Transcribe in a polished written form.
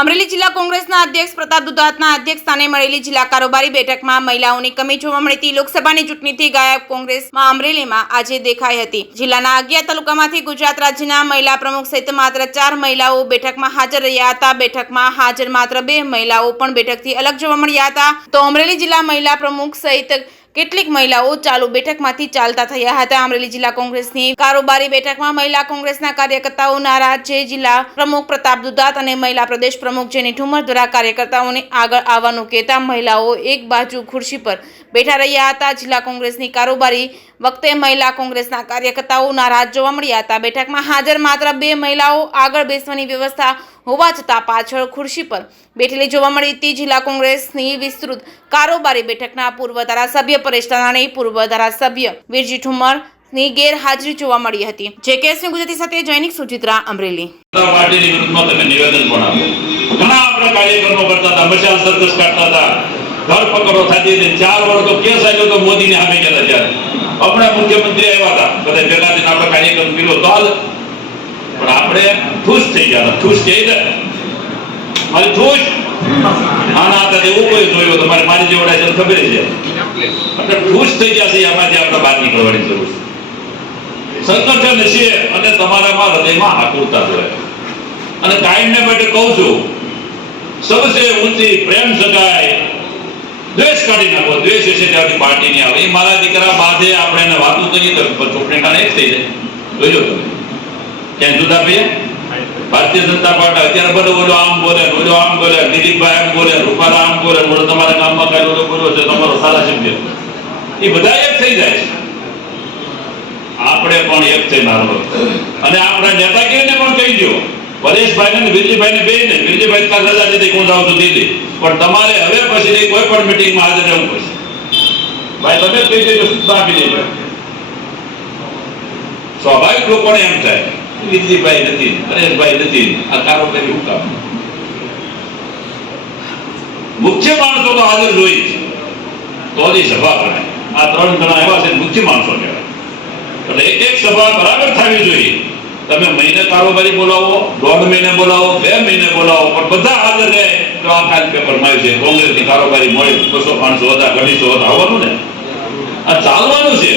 અમરેલી જિલ્લા કોંગ્રેસના અધ્યક્ષ પ્રતાપ દુધાતના અધ્યક્ષસ્થાને મળેલી જિલ્લા કારોબારી બેઠકમાં મહિલાઓની કમી જોવા મળી હતી। લોકસભાની ચૂંટણીથી ગાયબ કોંગ્રેસમાં અમરેલીમાં આજે દેખાઈ હતી। જિલ્લાના 11 તાલુકામાંથી ગુજરાત રાજ્યના મહિલા પ્રમુખ સહિત માત્ર 4 મહિલાઓ બેઠકમાં હાજર રહ્યા હતા। બેઠકમાં હાજર માત્ર 2 મહિલાઓ પણ બેઠકથી અલગ જોવા મળ્યા હતા। તો અમરેલી જિલ્લા મહિલા પ્રમુખ સહિત કેટલીક મહિલાઓ ચાલુ બેઠકમાંથી ચાલતા થયા હતા। અમરેલી જિલ્લા કોંગ્રેસની કારોબારી બેઠકમાં મહિલા કોંગ્રેસના કાર્યકર્તાઓ નારાજ છે। જિલ્લા પ્રમુખ પ્રતાપ દુધાત અને મહિલા પ્રદેશ પ્રમુખ જેની ઠુમર દ્વારા કાર્યકર્તાઓને આગળ આવવાનું કહેતા મહિલાઓ એક બાજુ ખુરશી પર બેઠા રહ્યા હતા। જિલ્લા કોંગ્રેસની કારોબારી વખતે મહિલા કોંગ્રેસના કાર્યકર્તાઓ નારાજ જોવા મળ્યા હતા। બેઠકમાં હાજર માત્ર 2 મહિલાઓ આગળ બેસવાની વ્યવસ્થા હોવા છતાં પાછળ ખુરશી પર બેઠેલી જોવા મળી હતી। જિલ્લા કોંગ્રેસની વિસ્તૃત કારોબારી બેઠકના પૂર્વ ધારાસભ્ય પરેશ ધાનાણી, પૂર્વ ધારાસભ્ય વીરજી ઠુમર ની ગેરહાજરી જોવા મળી હતી। જેકેએસની ગુજરાતી સાથે જૈનિક સુચિત્રા, અમરેલી। પાર્ટીની વિરુદ્ધમાં તમે નિવેદન પણ આપો। ઘણા આપણા કાર્યક્રમો કરતા હતા, મશાલ સર્કસ કાઢતા હતા, ધરપકડો થતી હતી। 4 વર્ષ તો કેસ આવ્યો તો મોદીને સામે ગયા હતા। આપણા મુખ્યમંત્રી આવ્યા હતા, બધા ભેગા થઈને આપણે કાર્યક્રમ કર્યો તો હાલ, પણ આપણે ખુશ થઈ ગયા હતા। ખુશ થઈ ગયા મારી ખુશ આના હતા એવું કોઈ જોયું તમારે મારી જેવડા છે ખબર છે। આપણે ખુશ થઈ ગયા છે, આમાંથી આપણે બહાર નીકળવાની જરૂર છે। સંગઠન છે અને તમારામાં હૃદયમાં આકુરતા હોય અને કાયમને માટે કહું છું, સૌથી ઊંચી પ્રેમ સગાઈ દ્વેષ કાઢી નાખો। દ્વેષ છે ત્યાંથી પાર્ટી નહીં આવે। એ મારા દીકરા બાધે આપણે એને વાતું કરીએ તો ચોપડી કાને એક થઈ જાય। જોજો તમે ક્યાં જુદા ભાઈ ભારતીય જનતા પાર્ટી અત્યારે બધો બોલો આમ બોલે, બોલો આમ બોલે, દિલીપભાઈ આમ બોલે, રૂપાલા આમ બોલે, બોલો તમારા ગામમાં કઈ લોકો બોલો છે તમારો સારા સભ્ય, એ બધા એક થઈ જાય છે। આપણે પણ એક થઈ મારો અને આપણા નેતા કેને પણ કહી દો, પરેશભાઈ ને વિરજીભાઈ ને બેને, વિરજીભાઈ કાલ રજા દીધી, હું જાઉં છું દીદી, પણ તમારે હવે પછી કોઈ પણ મીટિંગમાં હાજર રહેવું પડશે। ભાઈ તમે કહી દેજો, આપી દેજો। સ્વાભાવિક લોકોને એમ થાય વિરજીભાઈ નથી, પરેશભાઈ નથી, આ કારોબારી હું કામ? મુખ્ય માણસો તો હાજર જોઈએ છે તો જ સભા કરાય। આ 3 જણા એવા છે મુખ્ય માણસો કહેવાય, એટલે એક સભા બરાબર થવી જોઈએ। તમે મહિને કારોબારી બોલાવો, 1.5 મહિને બોલાવો, 2 મહિને બોલાવો, પણ બધા હાજર રહે તો આ કાલ પેપરમાં આવ્યું છે કોંગ્રેસની કારોબારી મળે 200-500 હતા, 250 હતા, આવવાનું ને, આ ચાલવાનું છે।